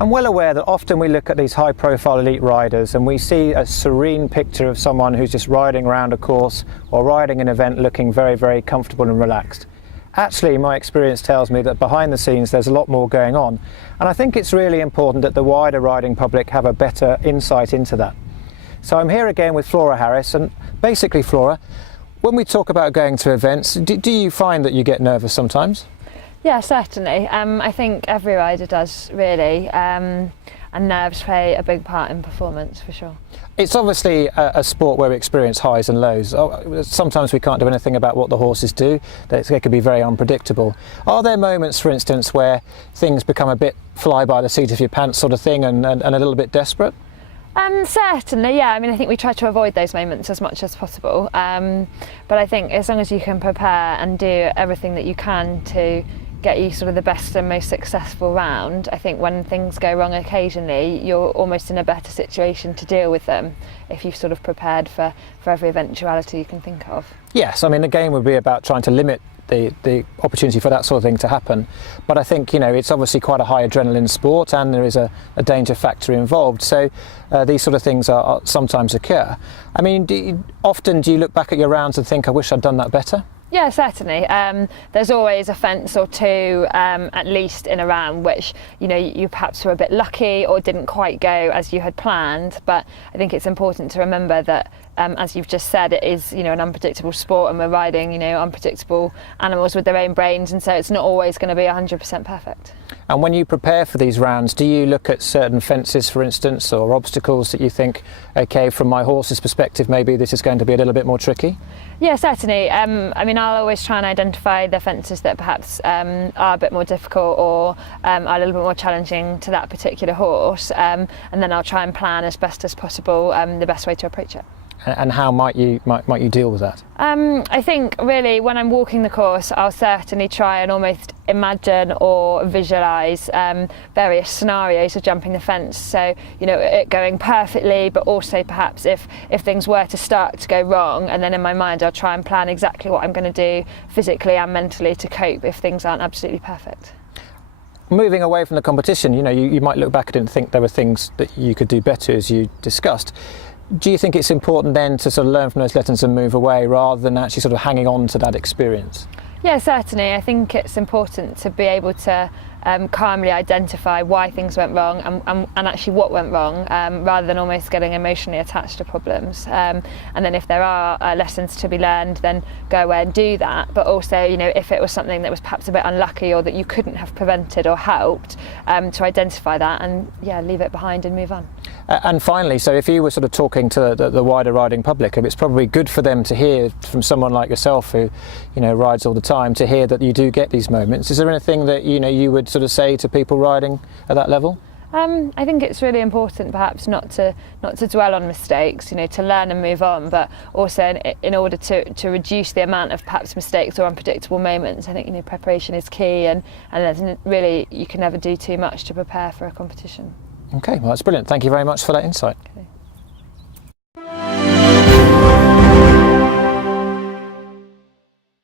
I'm well aware that often we look at these high-profile elite riders and we see a serene picture of someone who's just riding around a course or riding an event looking very, very comfortable and relaxed. Actually, my experience tells me that behind the scenes there's a lot more going on, and I think it's really important that the wider riding public have a better insight into that. So I'm here again with Flora Harris, and basically, Flora, when we talk about going to events, do you find that you get nervous sometimes? Yeah, certainly. I think every rider does, really, and nerves play a big part in performance, for sure. It's obviously a sport where we experience highs and lows. Sometimes we can't do anything about what the horses do. They can be very unpredictable. Are there moments, for instance, where things become a bit fly by the seat of your pants sort of thing and a little bit desperate? Certainly, yeah. I mean, I think we try to avoid those moments as much as possible. But I think as long as you can prepare and do everything that you can to get you sort of the best and most successful round, I think when things go wrong occasionally, you're almost in a better situation to deal with them if you've sort of prepared for every eventuality you can think of. Yes, I mean, the game would be about trying to limit the opportunity for that sort of thing to happen. But I think, you know, it's obviously quite a high adrenaline sport and there is a danger factor involved. So these sort of things are sometimes occur. I mean, often do you look back at your rounds and think, I wish I'd done that better? Yeah, certainly. There's always a fence or two, at least in a round, which, you know, you perhaps were a bit lucky or didn't quite go as you had planned. But I think it's important to remember that, as you've just said, it is, you know, an unpredictable sport, and we're riding, you know, unpredictable animals with their own brains, and so it's not always going to be 100% perfect. And when you prepare for these rounds, do you look at certain fences, for instance, or obstacles that you think, okay, from my horse's perspective, maybe this is going to be a little bit more tricky? Yeah, certainly. I mean, I'll always try and identify the fences that perhaps are a bit more difficult or are a little bit more challenging to that particular horse, and then I'll try and plan as best as possible the best way to approach it. And how might you deal with that? I think really when I'm walking the course, I'll certainly try and almost imagine or visualise various scenarios of jumping the fence. So, you know, it going perfectly, but also perhaps if things were to start to go wrong, and then in my mind I'll try and plan exactly what I'm going to do physically and mentally to cope if things aren't absolutely perfect. Moving away from the competition, you know, you might look back at it and think there were things that you could do better, as you discussed. Do you think it's important then to sort of learn from those lessons and move away rather than actually sort of hanging on to that experience? Yeah, certainly. I think it's important to be able to calmly identify why things went wrong and actually what went wrong, rather than almost getting emotionally attached to problems. And then if there are lessons to be learned, then go away and do that. But also, you know, if it was something that was perhaps a bit unlucky or that you couldn't have prevented or helped, to identify that and, yeah, leave it behind and move on. And finally, so if you were sort of talking to the wider riding public, it's probably good for them to hear from someone like yourself who, you know, rides all the time, to hear that you do get these moments. Is there anything that, you know, you would sort of say to people riding at that level? I think it's really important perhaps not to dwell on mistakes, you know, to learn and move on, but also in order to reduce the amount of perhaps mistakes or unpredictable moments. I think, you know, preparation is key, and there's really, you can never do too much to prepare for a competition. Okay, well, that's brilliant. Thank you very much for that insight. Okay.